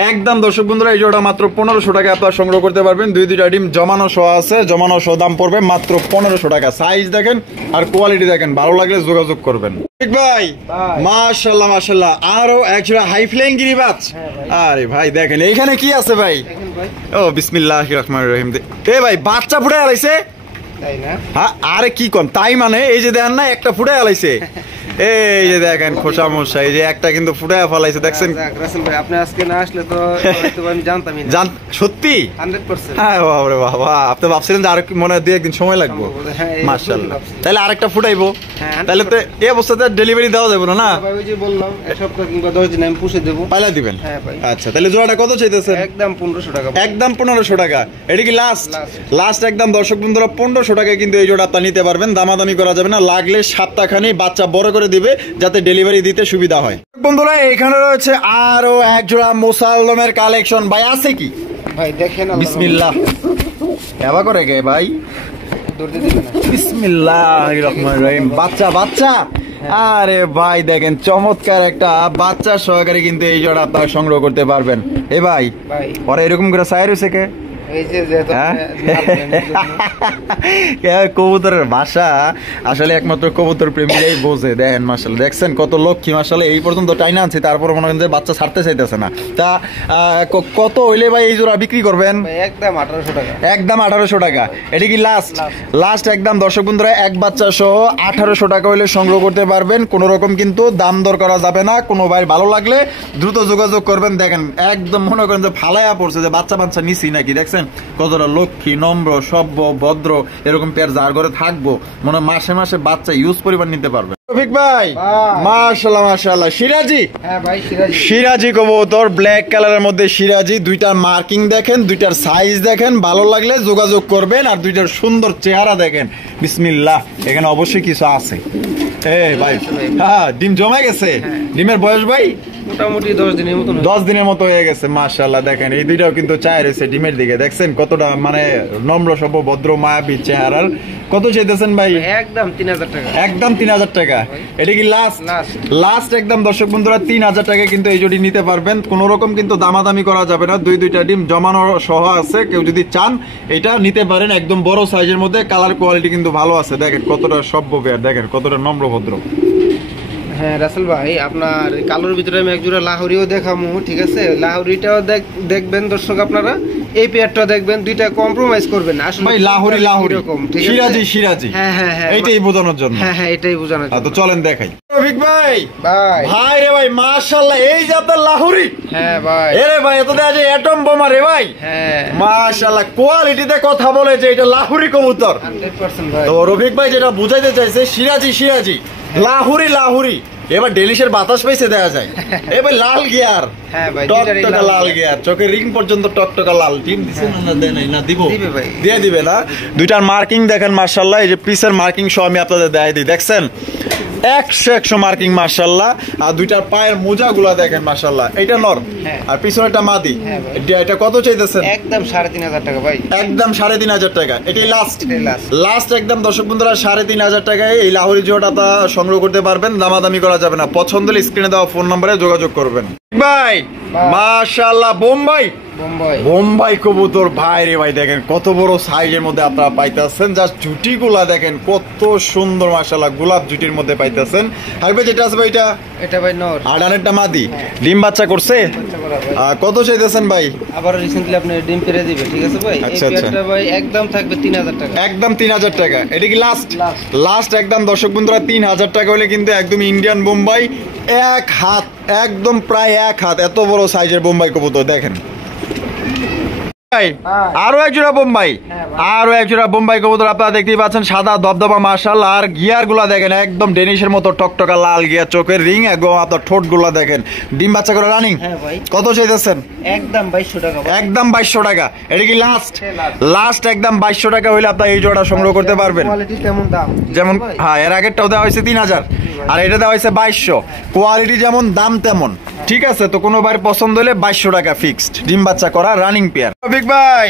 একদম। দর্শক বন্ধুরা, এই জোড়া মাত্র 1500 টাকা আপনারা সংগ্রহ করতে পারবেন। দুইটা ডিম জমানো সহ আছে, জমানো সহ দাম পড়বে মাত্র 1500 টাকা। সাইজ দেখেন আর কোয়ালিটি দেখেন, ভালো লাগলে যোগাযোগ করবেন। ঠিক ভাই, মাশাআল্লাহ মাশাআল্লাহ, আরো এক জোড়া হাই ফ্লাইং গিরিবাজ। আরে ভাই দেখেন এইখানে কি আছে ভাই? ও বিসমিল্লাহির রহমানির রহিম। এ ভাই, বাচ্চা ফুটে আলাইছে তাই না? হ্যাঁ, আরে কি কোন তাই, মানে এই যে দেখেন না, একটা ফুটে আলাইছে। এই যে দেখেন খোসা মশা, এই যে একটা কিন্তু ফুটায় ফলাইছে, দেখছেন? রাসেল ভাই, আপনি আজকে না আসলে তো আমি জানতামই না। সত্যি 100%। হ্যাঁ বাবা বাবা, আপনি ভাবছিলেন যে আর মনে হয় 2-1 দিন সময় লাগবে। মাশাআল্লাহ, তাহলে আরেকটা ফুটাইবো, তাহলে তো এই অবস্থাতে ডেলিভারি দেওয়া যাবে না? ভাই ওই যে বললাম, এক সপ্তাহ কিংবা 10 দিন আমি পুষে দেব, পাইলা দিবেন। আচ্ছা, তাহলে জোড়াটা কত চাইতেছেন? একদম 1500 টাকা। একদম 1500 টাকা। এটা কি লাস্ট একদম দর্শক বন্ধুরা 1500 টাকায় কিন্তু এই জোড়া আপনি নিতে পারবেন। দামাদামি করা যাবে না, লাগলে সপ্তাহখানি বাচ্চা বড় করে দিবে যাতে ডেলিভারি দিতে সুবিধা হয়। বন্ধুরা, এখানে রয়েছে আরো এক জোড়া মুসালদমের কালেকশন। ভাই আছে কি ভাই? দেখেন, বিসমিল্লাহ। এবা করে গে ভাই, বিসমিল্লাহির রহমানির রহিম। বাচ্চা। আরে ভাই দেখেন, চমৎকার একটা বাচ্চা সহকারে কিন্তু এই জোড়া আপনারা সংগ্রহ করতে পারবেন। এ ভাই, ওরা এরকম করে সাইর হয়েছে কে? কবুতরের ভাষা আসলে একমাত্র কবুতর প্রেমীরাই বোঝে। দেখেন মাশাআল্লাহ, দেখছেন কত লক্ষ্মী মাশাআল্লাহ। এই পর্যন্ত টাইনা আনছে, তারপর মনে করেন যে বাচ্চা ছাড়তে চাইতেছে না। তা কত হইলে ভাই এই জোড়া বিক্রি করবেন? একদম 1800 টাকা। একদম 1800 টাকা। এটা কি লাস্ট একদম দর্শক বন্ধুরা, এক বাচ্চা সহ 1800 টাকা হইলে সংগ্রহ করতে পারবেন। কোন রকম কিন্তু দাম দর করা যাবে না। কোনো ভাই ভালো লাগলে দ্রুত যোগাযোগ করবেন। দেখেন একদম মনে করেন যে ফালাইয়া পড়ছে, যে বাচ্চা নিছি নাকি। দেখছেন কতটা লক্ষ্মী, নম্র, সভ্য, ভদ্র, এরকম পেয়ার যার ঘরে থাকবো মনে মাসে মাসে বাচ্চা ইউজ পরিমাণ নিতে পারবে। রফিক ভাই, মাশাআল্লাহ মাশাআল্লাহ, সিরাজি। হ্যাঁ ভাই, সিরাজি কবুতর, ব্ল্যাক কালারের মধ্যে সিরাজি। দুইটার মার্কিং দেখেন, দুইটার সাইজ দেখেন, ভালো লাগলে যোগাযোগ করবেন। আর দুইটার সুন্দর চেহারা দেখেন, বিসমিল্লাহ। এখানে অবশ্যই কিছু আছে। ভাই, হ্যাঁ, ডিম জমা গেছে। ডিমের বয়স ভাই মোটামুটি 10 দিনের মতো হয়ে গেছে। মাশাআল্লাহ, দেখেন এই দুইটাও কিন্তু চায় রয়েছে ডিমের দিকে। দেখছেন কতটা মানে নম্র, সভ্য, ভদ্র, মায়াবী চেহারার। কত চাইতেছেন ভাই? একদম 3000 টাকা। একদম 3000 টাকা। এটা কি লাস্ট একদম দর্শক বন্ধুরা 3000 টাকা কিন্তু এই জোড়ি নিতে পারবেন। কোন রকম কিন্তু দামাদামি করা যাবে না। দুইটা ডিম জমানো সহ আছে। কেউ যদি চান এটা নিতে পারেন, একদম বড় সাইজের মধ্যে। কালার কোয়ালিটি কিন্তু ভালো আছে। দেখেন কতটা সভ্য পেয়ার, দেখেন কতটা নম্র, ভদ্র। হ্যাঁ রাসেল ভাই, আপনার কালোর ভিতরে আমি এক জোড়া লাহোরিও দেখাবো, ঠিক আছে? লাহোরিটাও দেখবেন দর্শক আপনারা, এই পেয়ারটা দেখবেন, দুইটা কম্প্রোমাইজ করবেন না আসলে ভাই। লাহোরি এরকম, ঠিক আছে? সিরাজি সিরাজি, হ্যাঁ হ্যাঁ হ্যাঁ, এইটাই বোঝানোর জন্য। হ্যাঁ হ্যাঁ, এটাই বোঝানোর তো জন্য। চলেন দেখাই। রফিক ভাই, ভাই ভাই রে ভাই, মাশাআল্লাহ, এই যে আপনার লাহোরি। হ্যাঁ ভাই, এরে ভাই, এত দেয়া যায় অ্যাটম বোমা রে ভাই। হ্যাঁ মাশাআল্লাহ, কোয়ালিটিতে কথা বলে যে এটা লাহোরি কবুতর। 100% ভাই। তো রফিক ভাই যেটা বুঝাইতে চাইছে, সিরাজি সিরাজি, লাহোরি লাহোরি। এবার ডেলিশের বাতাস পাইছে দেয়া যায়। এবার লাল গিয়ার, হ্যাঁ ভাই, দুইটারই টকটকা লাল গিয়ার। গিয়ার, চোখের রিং পর্যন্ত টকটকা লাল। টিম দিছে না দেয় নাই? না দিব, দিবে ভাই। দিয়ে দিবে না। দুইটার মার্কিং দেখেন মাশাআল্লাহ, এই যে পিসের মার্কিং সহ আমি আপনাদের দেখাই দিই, দেখছেন 100 মার্কিং মাশাআল্লাহ। আর দুইটার পায়ের মোজাগুলা দেখেন মাশাআল্লাহ, এটা নর হ্যাঁ। আর পিছনেরটা মাদি। হ্যাঁ ভাই। এটা কত চাইতেছেন? একদম 3,500 টাকা ভাই, একদম 3,500 টাকা। এটাই লাস্ট, এটাই last। লাস্ট একদম দর্শক বন্ধুরা 3,500 টাকায় এই লাহোরি জোড়াটা আপনারা সংগ্রহ করতে পারবেন। দামাদামি করা যাবে না। পছন্দ হলে স্ক্রিনে দেওয়া ফোন নম্বরে যোগাযোগ করবেন। ভাই মাশাআল্লাহ, বোম্বাই বোম্বাই বোম্বাই কবুতর ভাই রে ভাই, দেখেন কত বড় সাইজের মধ্যে আপনারা পাইতেছেন। জাস্ট জুটিগুলা দেখেন কত সুন্দর মাশাআল্লাহ, গোলাপ জুটির মধ্যে পাইতেছেন। হাইবে যেটা আছে ভাই, এটা ভাই নর, আডানেরটা মাদি, ডিম বাচ্চা করছে। বাচ্চা করা ভাই। কত চাইতেছেন ভাই? আবার রিসেন্টলি আপনি ডিম পেরে দিবে, ঠিক আছে ভাই? এই আচ্ছা, আচ্ছা। পেয়ারটা ভাই একদম থাকবে 3,000 টাকা। একদম 3,000 টাকা। এটা কি লাস্ট? Last। লাস্ট একদম দর্শক বন্ধুরা 3,000 টাকা হলে কিন্তু একদম ইন্ডিয়ান বোম্বাই, এক হাত, একদম প্রায় এক হাত এত বড় সাইজের বোম্বাই কবুতর দেখেন ভাই। আরো এক জোড়া বোম্বাই, আরো এক জোড়া বোম্বাই কবুতর আপনারা দেখতেই পাচ্ছেন, সাদা দবদবা মাশাআল্লাহ। আর গিয়ার গুলা দেখেন একদম ডেনিশের মতো টকটকা লাল গিয়ার, চোখের রিং এবং আপনার ঠোঁট গুলা দেখেন। ডিম বাচ্চা করে রানিং। হ্যাঁ ভাই। কত চাইতেছেন? একদম 2,200 টাকা ভাই। একদম 2,200 টাকা। এটা কি লাস্ট? last। লাস্ট একদম 2,200 টাকা হইলে আপনার এই জোড়া সংগ্রহ করতে পারবেন। কোয়ালিটি তেমন দাম, যেমন ভাই। হ্যাঁ, এর আগেরটাও দেওয়া হয়েছে 3,000 আর এটা দেওয়া হয়েছে 2,200। কোয়ালিটি যেমন দাম তেমন, ঠিক আছে? তো কোনো বার পছন্দ হলে 2,200 টাকা ফিক্সড। ডিম বাচ্চা করা রানিং পেয়ার। রফিক ভাই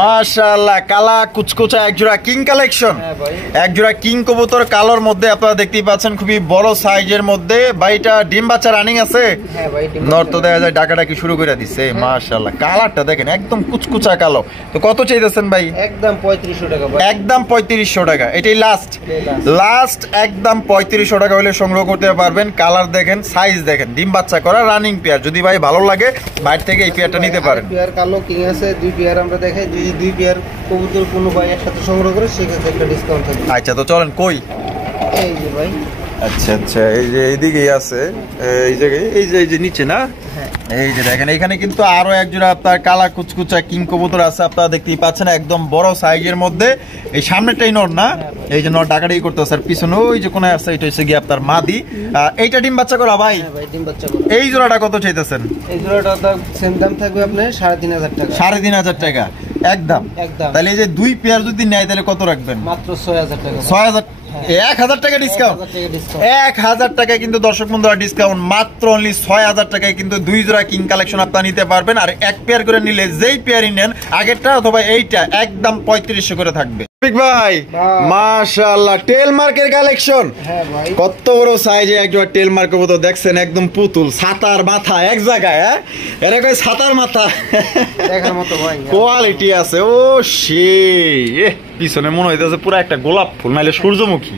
মাশাআল্লাহ, কালা কুচকুচা এক জোড়া কিং কালেকশন। হ্যাঁ ভাই। এক জোড়া কিং কবুতর কালোর মধ্যে আপনারা দেখতেই পাচ্ছেন, খুবই বড় সাইজের মধ্যে। ভাইটা ডিম বাচ্চা রানিং আছে। হ্যাঁ ভাই, ডিম নর তো দেখা যায় ডাকাডাকি শুরু করে দিচ্ছে। মাশাআল্লাহ, কালারটা দেখেন একদম কুচকুচা কালো। তো কত চাইতেছেন ভাই? একদম 3,500 টাকা ভাই। একদম 3,500 টাকা। এটাই লাস্ট, এটাই last। লাস্ট একদম 3,500 টাকা হলে সংগ্রহ করতে পারবেন। কালার দেখেন, সাইজ দেখেন, ডিম বাচ্চা করা রানিং পেয়ার। যদি ভাই ভালো লাগে বাইরে থেকে এই পেয়ারটা নিতে পারেন। পেয়ার কালো কিং আছে, দুই পেয়ার আমরা দেখাই। দুই পেয়ার কবুতর কোনো ভাই একসাথে সংগ্রহ করে সেক্ষেত্রে একটা ডিসকাউন্ট থাকবে। আচ্ছা, তো চলেন কই। এই যে ভাই, আচ্ছা আচ্ছা, এই যে এইদিকেই আছে, এই জায়গায়, এই যে নিচে না, হ্যাঁ এই যে দেখেন এখানে কিন্তু আরো এক জোড়া আপনার কালা কুচকুচা কিং কবুতর আছে। আপনারা দেখতেই পাচ্ছেন একদম বড় সাইজের মধ্যে। এই সামনেটাই নর না, এই যে নর ডাকাডাকি করতেছে। আর পিছনে ওই যে কোনায় আছে, এটা হচ্ছে গিয়ে আপনার মাদি। এইটা ডিম বাচ্চা করা ভাই। হ্যাঁ ভাই, ডিম বাচ্চা করে। এই জোড়াটা কত চাইতেছেন? এই জোড়াটা তো সেম দাম থাকবে আপনার 3,500 টাকা। 3,500 টাকা একদম। একদম। তাহলে এই যে দুই পেয়ার যদি নেয় তাহলে কত রাখবেন? মাত্র 6,000 টাকা। 6,000, 1,000 টাকা ডিসকাউন্ট। 1,000 টাকা ডিসকাউন্ট। 1,000 টাকায় কিন্তু দর্শক বন্ধুরা ডিসকাউন্ট। মাত্র অনলি 6,000 টাকায় কিন্তু দুই জোড়া কিং কালেকশন আপনারা নিতে পারবেন। আর এক পেয়ার করে নিলে যেই পেয়ারই নেন, আগেরটা অথবা এইটা, একদম 3,500 করে থাকবে। রফিক ভাই মাশাআল্লাহ, টেল মার্কের কালেকশন। হ্যাঁ ভাই, কত বড় সাইজে এক জোড়া টেল মার্ক কবুতর দেখছেন, একদম পুতুল, ছাতার মাথা এক জায়গায়। হ্যাঁ, এরা কই ছাতার মাথা। দেখার মতো ভাই। কোয়ালিটি আছে। ও সে পিছনে মনে হইতেছে পুরো একটা গোলাপ ফুল, নাইলে সূর্যমুখী।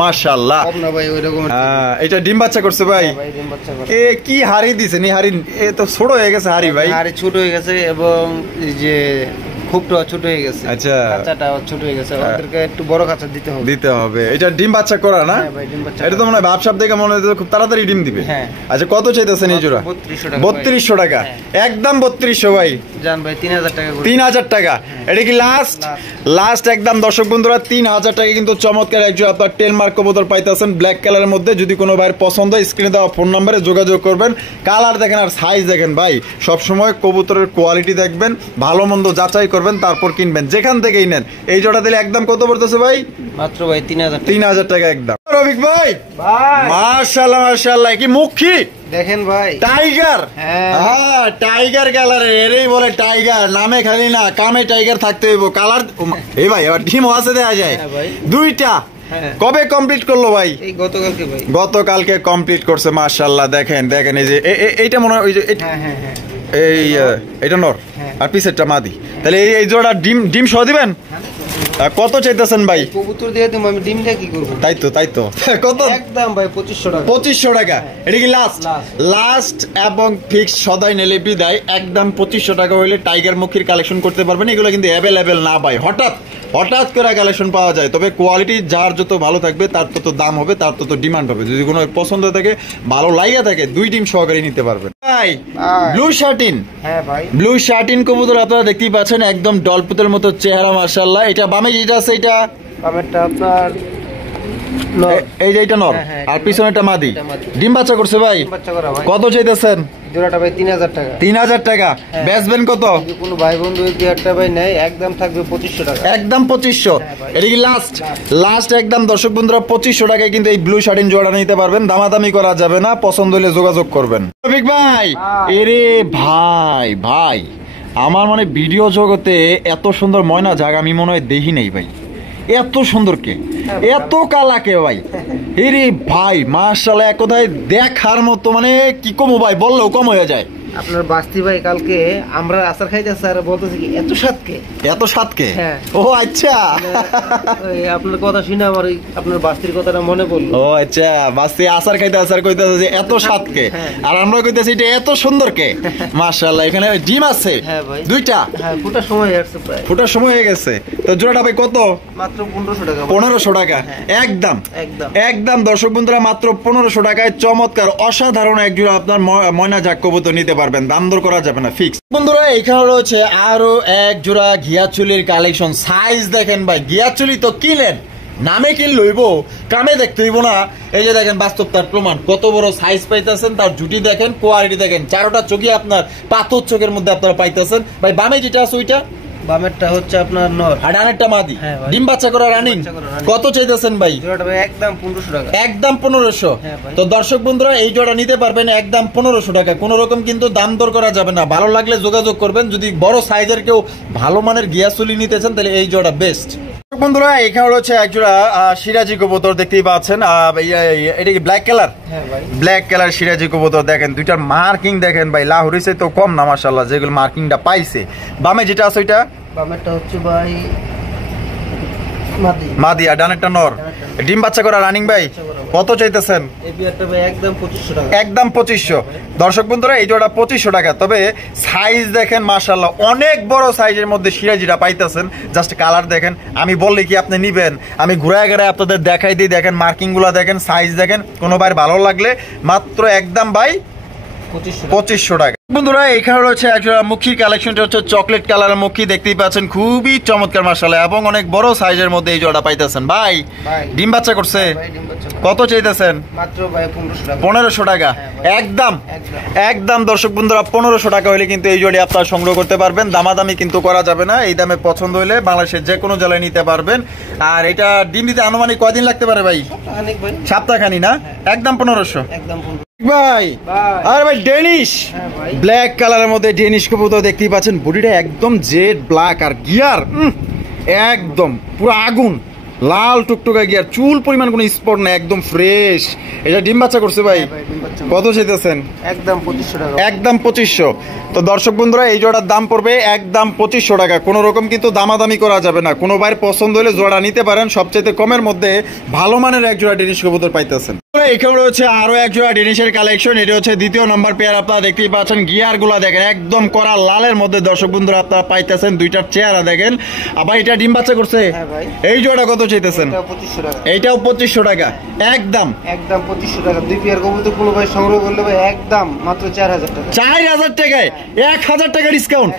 মাশাআল্লাহ। কম না ভাই, ওইরকম। এটা ডিম বাচ্চা করছে ভাই। ভাই ডিম বাচ্চা করে। এ কি হাড়ি দিছে নি? হাড়ি এ তো ছোট হয়ে গেছে হাড়ি ভাই। আরে ছোট হয়ে গেছে এবং এই যে খুবটা ছোট হয়ে গেছে। আচ্ছা। কাঁচাটা ছোট হয়ে গেছে, ওদেরকে একটু বড় কাঁচা দিতে হবে। দিতে হবে। এটা ডিম বাচ্চা করা না? হ্যাঁ ভাই, ডিম বাচ্চা এটা তো মনে হয় ভাবসাব দেখে মনে হচ্ছে খুব তাড়াতাড়ি ডিম দিবে। হ্যাঁ। আচ্ছা, কত চাইতেছেন এই জোড়া? 3,200 টাকা। 3,200 টাকা। হ্যাঁ। একদম 3,200 ভাই। জান ভাই 3,000 টাকা করে। 3,000 টাকা। এটা কি লাস্ট? লাস্ট একদম দর্শক বন্ধুরা 3,000 টাকা কিন্তু চমৎকার একজন আপনার টেল মার্ক কবুতর পাইতেছেন ব্ল্যাক কালারের মধ্যে। যদি কোনো ভাইয়ের পছন্দ হয় স্ক্রিনে দেওয়া ফোন নম্বরে যোগাযোগ করবেন। কালার দেখেন আর সাইজ দেখেন ভাই। সবসময় কবুতরের কোয়ালিটি দেখবেন, ভালো মন্দ যাচাই করবেন, তারপর কিনবেন যেখান থেকেই নেন। এই জোড়া দিলে একদম কত পড়তেছে ভাই? মাত্র ভাই 3,000 টাকা। 3,000 টাকা একদম। রফিক ভাই ভাই মাশাআল্লাহ মাশাআল্লাহ, কি মুখী দেখেন ভাই, টাইগার। হ্যাঁ। হ্যাঁ, টাইগার কালারের, এরই বলে টাইগার। নামে খালি না, কামে টাইগার থাকতে হইব। কালার এই ভাই এবার ডিমও আছে দেয়া যায়। হ্যাঁ ভাই। দুইটা। হ্যাঁ। কবে কমপ্লিট করলো ভাই? এই গতকালকে ভাই। গতকালকে কমপ্লিট করছে। মাশাআল্লাহ, দেখেন দেখেন এই যে এইটা মনে হয় ওই যে হ্যাঁ হ্যাঁ হ্যাঁ। এই এটা নর হ্যাঁ। আর পিছেরটা মাদি। তাহলে এই জোড়া ডিম সহ দিবেন? কত চাইতেছেন ভাই? কবুতর দিয়ে তুমি আমি ডিমটা কি করব? তাই তো কত? একদম ভাই 2500 টাকা। 2500 টাকা। এটা কি লাস্ট এবং ফিক্স সদাই নেলে বিদায় একদম 2500 টাকা হইলে টাইগার মুখির কালেকশন করতে পারবেন। এগুলো কিন্তু অ্যাভেলেবেল না ভাই, হঠাৎ করে কালেকশন পাওয়া যায়। তবে কোয়ালিটি যার যত ভালো থাকবে তার তত দাম হবে, তার তত ডিমান্ড হবে। যদি কোনো পছন্দ থাকে, ভালো লাগা থাকে, 2 ডিম সহকারে নিতে পারবেন ভাই। ব্লু শার্টিন, হ্যাঁ ভাই, ব্লু শার্টিন কবুতর আপনারা দেখতেই পাচ্ছেন, একদম ডলপুতের মতো চেহারা মাশাআল্লাহ। এটা বামে যেটা আছে এটা বামেরটা আপনার এই যে এটা নর, আর পিছনেরটা মাদি। ডিম বাচ্চা করছে ভাই। কত চাইতেছেন? জোড়াটা ভাই 3000 টাকা। 3000 টাকা। বেচবেন কত? কোনো ভাই বন্ধু যদি একটা ভাই নেয় একদম থাকবে 2500 টাকা। একদম 2500। এটা কি লাস্ট একদম দর্শক বন্ধুরা 2500 টাকায় কিন্তু এই ব্লু শার্টিন জোড়া নিতে পারবেন। দামাদামি করা যাবে না, পছন্দ হলে যোগাযোগ করবেন। রফিক ভাই, এরে ভাই আমার মানে ভিডিও জগতে এত সুন্দর ময়না জায়গা আমি মনে হয় দেখি নাই ভাই। এত সুন্দর কে, এত কালা কে ভাই? এরে ভাই মাশাআল্লাহ, এক কথায় দেখার মতো, মানে কি কম ভাই, বললেও কম হয়ে যায়। আপনার বাস্তি ভাই কালকে আমরা আচার খাইতেছি আর বলতেছি কি এত স্বাদ কে? ও আচ্ছা, আপনার কথা শুনে আমার আপনার বাস্তির কথাটা মনে পড়লো। ও আচ্ছা, বাস্তি আচার খাইতে কইতাছে যে এত স্বাদ কে, আর আমরা কইতাছি এটা এত সুন্দর কে। মাশাআল্লাহ, এখানে ডিম আছে দুইটা। ফুটার সময় আসছে, প্রায় ফুটার সময় হয়ে গেছে। তো জোড়াটা ভাই কত? মাত্র 1500 টাকা। 1500 টাকা একদম দর্শক বন্ধুরা, মাত্র 1500 টাকায় চমৎকার অসাধারণ এক জোড়া আপনার ময়না জাক কবুতর নিতে পারবেন। দাম দর করা যাবে না, ফিক্স। বন্ধুরা এখানে রয়েছে আরো এক জোড়া ঘিয়াচুলির কালেকশন। সাইজ দেখেন ভাই, ঘিয়াচুলি তো কিনেন, নামে কিন লইব, কামে দেখতে হইব না। এই যে দেখেন বাস্তব তার প্রমাণ, কত বড় সাইজ পাইতেছেন, তার জুটি দেখেন, কোয়ালিটি দেখেন। 4টা চোখই আপনার পাথর চোখের মধ্যে আপনারা পাইতেছেন ভাই। বামে যেটা আছে ওইটা, বামেরটা হচ্ছে আপনার নর আর ডানেরটা মাদি। ডিম বাচ্চা করা রানিং। কত চাইতেছেন ভাই? জোড়াটা ভাই একদম 1500 টাকা। একদম 1500। তো দর্শক বন্ধুরা এই জোড়া নিতে পারবেন একদম 1500 টাকা। কোন রকম কিন্তু দাম দর করা যাবে না। ভালো লাগলে যোগাযোগ করবেন। যদি বড় সাইজের কেউ ভালো মানের গিয়াসুলি নিতে চান তাহলে এই জোড়া বেস্ট। বন্ধুরা এখানে রয়েছে এক জোড়া সিরাজি কবুতর, দেখতেই পাচ্ছেন। এটা কি ব্ল্যাক কালার? ব্ল্যাক কালার সিরাজি কবুতর দেখেন, দুইটার মার্কিং দেখেন ভাই, লাহোরিসে তো কম না মাশাআল্লাহ যেগুলো মার্কিংটা পাইছে। বামে যেটা আছে ওইটা, বামেরটা হচ্ছে ভাই মাদি, আর ডানেরটা নর। ডিম বাচ্চা করা রানিং ভাই। কত চাইতেছেন? একদম 2500। দর্শক বন্ধুরা এই জোড়া 2500 টাকা। তবে সাইজ দেখেন মাশাআল্লাহ, অনেক বড় সাইজের মধ্যে সিরাজিটা পাইতেছেন। জাস্ট কালার দেখেন, আমি বললে কি আপনি নিবেন? আমি ঘুরায় ঘুরায় আপনাদের দেখাই দিই। দেখেন মার্কিং গুলা দেখেন, সাইজ দেখেন। কোনো ভাই ভালো লাগলে মাত্র একদম ভাই 2500 টাকা। বন্ধুরা এখানে রয়েছে একটা মুখির কালেকশনটা হচ্ছে চকলেট কালারের মুখি, দেখতেই পাচ্ছেন, খুবই চমৎকার মাশাআল্লাহ, এবং অনেক বড় সাইজের মধ্যে এই জোড়া পাইতেছেন ভাই। ডিম বাচ্চা করছে। কত চাইতেছেন? মাত্র ভাই 1500 টাকা। একদম দর্শক বন্ধুরা 1500 টাকা হলে কিন্তু এই জোড়ি আপনারা সংগ্রহ করতে পারবেন। দামাদামি কিন্তু করা যাবে না। এই দামে পছন্দ হলে বাংলাদেশের যে কোনো জেলায় নিতে পারবেন। আর এটা ডিম দিতে আনুমানিক কয়দিন লাগতে পারে ভাই? সপ্তাহখানি না? একদম 1500 ভাই। আর ভাই ডেনিশ ব্ল্যাক কালারের মধ্যে ডেনিশ কবুতর দেখতেই পাচ্ছেন, বডিটা একদম জেড ব্ল্যাক, আর গিয়ার একদম পুরো আগুন লাল টুকটুকা গিয়ার, চুল পরিমাণ কোনো স্পট না, একদম ফ্রেশ। এটা ডিম বাচ্চা করছে ভাই। কত চাইতেছেন? একদম 2500 টাকা। একদম 2500। তো দর্শক বন্ধুরা এই জোড়ার দাম পড়বে একদম 2500 টাকা। কোনো রকম কিন্তু দামাদামি করা যাবে না। কোনো ভাইয়ের পছন্দ হলে জোড়া নিতে পারেন। সবচেয়ে কমের মধ্যে ভালো মানের এক জোড়া ডেনিশ কবুতর পাইতেছেন। এখানে রয়েছে আরো এক জোড়া ডেনিশের কালেকশন। এটা হচ্ছে দ্বিতীয় নম্বর পেয়ার। আপনারা দেখতেই পাচ্ছেন গিয়ার গুলা দেখেন, একদম করা লালের মধ্যে দর্শক বন্ধুরা আপনারা পাইতেছেন। দুইটার চেহারা দেখেন। আবার এটা ডিম বাচ্চা করছে। এই জোড়া কত চাইতেছেন? এইটাও 2500 টাকা। একদম 2500 টাকা। দুই পেয়ার কবুতর কোনো ভাই সংগ্রহ করলে ভাই একদম মাত্র 4000 টাকা। 4000 টাকায় 1000 টাকা ডিসকাউন্ট।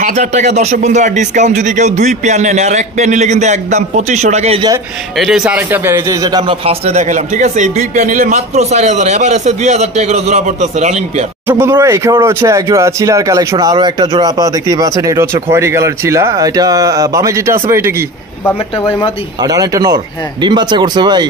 1000 টাকা দর্শক বন্ধুরা ডিসকাউন্ট। যদি কেউ দুই পেয়ার নেন, আর এক পেয়ার নিলে কিন্তু একদম 2500 টাকায় যায়। এটা হচ্ছে আরেকটা পেয়ার, যেটা আমরা ফার্স্টে দেখালাম, ঠিক আছে? এই দুই পেয়ার নিলে মাত্র 4000, এবার আছে 2000 টাকা করে জোড়া পড়তেছে রানিং পেয়ার। দর্শক বন্ধুরা এখানে রয়েছে এক জোড়া চিলার কালেকশন। আরো একটা জোড়া আপনারা দেখতেই পাচ্ছেন, এটা হচ্ছে খয়েরি কালার চিলা। এটা বামে যেটা আছে ভাই, এটা কি? বামেরটা ভাই মাদি, আর ডানেরটা নর। ডিম বাচ্চা করছে ভাই।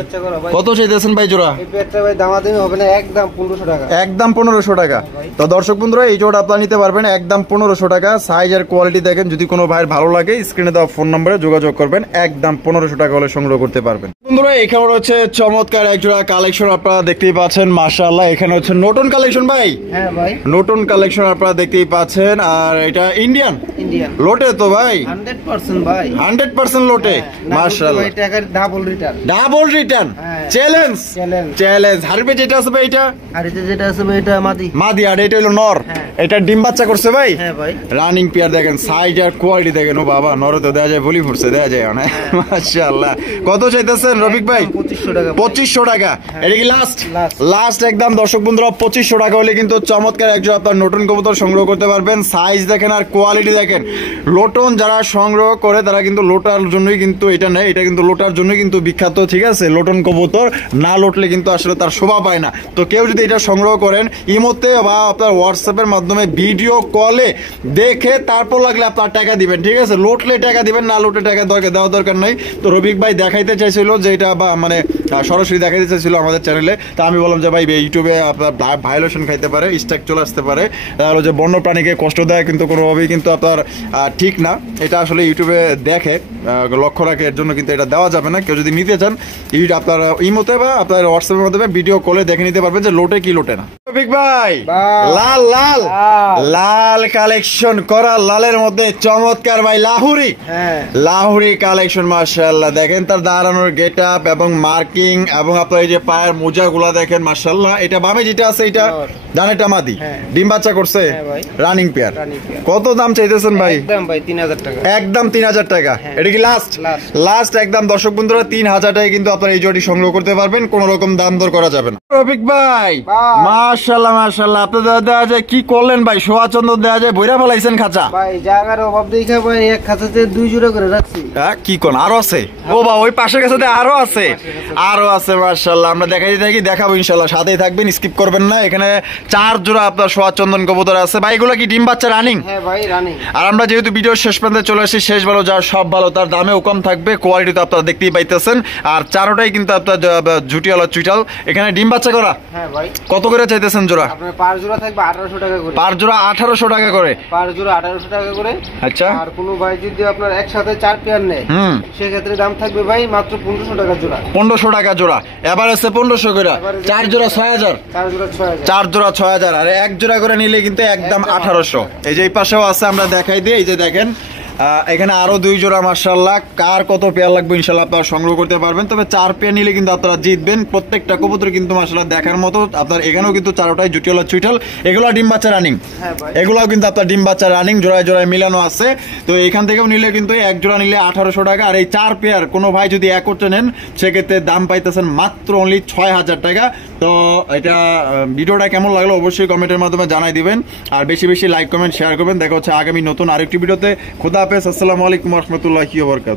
কত চাইতেছেন ভাই জোড়া? এই পেয়ারটা ভাই দামাদামি হবে না, একদম 1500 টাকা। একদম 1500 টাকা। তো দর্শক বন্ধুরা এই জোড়া আপনারা নিতে পারবেন একদম 1500 টাকা। সাইজ আর কোয়ালিটি দেখেন। যদি কোনো ভাইয়ের ভালো লাগে স্ক্রিনে দেওয়া ফোন নম্বরে যোগাযোগ করবেন। একদম 1500 টাকা হলে সংগ্রহ করতে পারবেন। বন্ধুরা এখানে রয়েছে চমৎকার এক জোড়া কালেকশন। আপনারা দেখতেই পাচ্ছেন মাশাআল্লাহ। এখানে হচ্ছে নতুন কালেকশন ভাই। হ্যাঁ ভাই, নতুন কালেকশন আপনারা দেখতেই পাচ্ছেন। আর এটা ইন্ডিয়ান লোটে তো ভাই 100% ভাই, 100% লোটে। মাশাআল্লাহ, ভাই টাকার double return, double return challenge হারবে যেটা আছে ভাই, এটা আর এটা যেটা আছে ভাই এটা মাদি, আর এটা হলো নর। এটা ডিম বাচ্চা করছে ভাই। হ্যাঁ ভাই, রানিং পেয়ার দেখেন, সাইজ আর কোয়ালিটি দেখেন। ও বাবা, নরে তো দেয়া যায়, বলি ফুটছে দেয়া যায় না। মাশাআল্লাহ, কত চাইতেছেন রফিক ভাই? 2500 টাকা। 2500 টাকা, এটা কি লাস্ট একদম দর্শক বন্ধুরা 2500 টাকা হলে কিন্তু চমৎকার একজন আপনার নতুন কবুতর সংগ্রহ করতে পারবেন। সাইজ দেখেন আর কোয়ালিটি দেখেন। লোটন যারা সংগ্রহ করে তারা কিন্তু লোটার জন্যই কিন্তু এটা নেয়, এটা কিন্তু লোটার জন্যই কিন্তু বিখ্যাত, ঠিক আছে? লোটন কবুতর না লোটলে কিন্তু আসলে তার শোভা পায় না। তো কেউ যদি এটা সংগ্রহ করেন ইমোতে বা আপনার হোয়াটসঅ্যাপের মাধ্যমে ভিডিও কলে দেখে তারপর লাগলে আপনার টাকা দিবেন, ঠিক আছে? লোটলে টাকা দিবেন, না লোটলে টাকা দেওয়া দরকার নাই। তো রফিক ভাই দেখাইতে চাইছিল যে এটা বা মানে সরাসরি দেখাইতে চাইছিল আমাদের চ্যানেলে। তা আমি বললাম যে ভাই ইউটিউবে আপনার ভায়োলেশন খাইতে পারে, স্ট্রাইক চলে আসতে পারে, তাহলে যে বন্য প্রাণীকে কষ্ট দেয় কিন্তু কোনোভাবেই কিন্তু আপনার ঠিক না। এটা আসলে ইউটিউবে দেখে লক্ষ্য রাখে, এর জন্য কিন্তু এটা দেওয়া যাবে না। কেউ যদি নিতে চান আপনার ইমোতে বা আপনার হোয়াটসঅ্যাপের মাধ্যমে ভিডিও কলে দেখে নিতে পারবেন যে লোটে কি লোটে না। রফিক ভাই লাল কালেকশন করা, লালের মধ্যে চমৎকার ভাই লাহুরি কালেকশন। মাশাআল্লাহ, দেখেন তার দাঁড়ানোর গেট আপ এবং মার্কিং এবং আপনার এই যে পায়ের মোজা গুলা দেখেন। মাশাআল্লাহ, এটা বামে যেটা আছে এটা ডানেটা মাদি, ডিম বাচ্চা করছে, রানিং পেয়ার। কত দাম চাইতেছেন ভাই? একদম ভাই 3000 টাকা, একদম 3000 টাকা। এটা কি লাস্ট একদম দর্শক বন্ধুরা 3000 টাকায় কিন্তু আপনার এই জোড়াটি সংগ্রহ করতে পারবেন, কোন রকম দাম দর করা যাবে না। রফিক ভাই মাশাআল্লাহ আপনাদের দেওয়া যায় কি করলেন ভাই? সোয়া চন্দন দেওয়া যায়, বইরা ফেলাইছেন খাঁচা ভাই, জায়গার অভাব দেখে ভাই এক খাঁচাতে 2 জোড়া করে রাখছি। কি কোন আরো আছে? ও বা ওই পাশের কাছে আরো আছে মাশাআল্লাহ। আমরা দেখাবো ইনশাআল্লাহ, সাথেই থাকবেন, স্কিপ করবেন না। এখানে 4 জোড়া আপনার সোয়া চন্দন কবুতর আছে ভাই। এগুলো কি ডিম বাচ্চা রানিং? হ্যাঁ ভাই, রানিং। আর আমরা যেহেতু ভিডিও শেষ পর্যন্ত চলে আসি, শেষ ভালো যার সব ভালো, তার দামেও কম থাকবে, কোয়ালিটি তো আপনারা দেখতেই পাইতেছেন। আর চারোটাই কিন্তু আপনার জুটিয়ালা চুইটাল। এখানে ডিম বাচ্চা করা। হ্যাঁ ভাই, কত করে চাইতেছেন জোড়া? আপনার পার জোড়া থাকবে 1800 টাকা করে। পার জোড়া 1800 টাকা করে? পার জোড়া 1800 টাকা করে। আচ্ছা। আর কোনো ভাই যদি আপনার একসাথে 4 পেয়ার নেয় সেক্ষেত্রে দাম থাকবে ভাই মাত্র 1500 টাকা জোড়া। 1500 টাকা জোড়া। এবার আছে 1500 করে। 4 জোড়া 6000। 4 জোড়া 6000। আর এক জোড়া করে নিলে কিন্তু একদম 1800। এই যে এই পাশেও আছে, আমরা দেখাই দিই। এই যে দেখেন এখানে আরো 2 জোড়া। মাশাআল্লাহ, কার কত পেয়ার লাগবে ইনশাআল্লাহ আপনারা সংগ্রহ করতে পারবেন। তবে 4 পেয়ার নিলে কিন্তু আপনারা জিতবেন। প্রত্যেকটা কবুতর কিন্তু মাশাআল্লাহ দেখার মতো। আপনার এখানেও কিন্তু চারোটাই জুটিয়ালা চুইটাল। এগুলো ডিম বাচ্চা রানিং। এগুলাও কিন্তু আপনার ডিম বাচ্চা রানিং, জোড়ায় জোড়ায় মিলানো আছে। তো এখান থেকেও নিলে কিন্তু এক জোড়া নিলে 1800 টাকা। আর এই 4 পেয়ার কোনো ভাই যদি এক করতে নেন সেক্ষেত্রে দাম পাইতেছেন মাত্র অনলি 6000 টাকা। তো এটা ভিডিওটা কেমন লাগলো অবশ্যই কমেন্টের মাধ্যমে জানাই দিবেন। আর বেশি বেশি লাইক কমেন্ট শেয়ার করবেন। দেখা হচ্ছে আগামী নতুন আরেকটি ভিডিওতে। খোদা হাফেজ, আসসালামু আলাইকুম ওয়া রাহমাতুল্লাহি ওয়া বারাকাতুহু।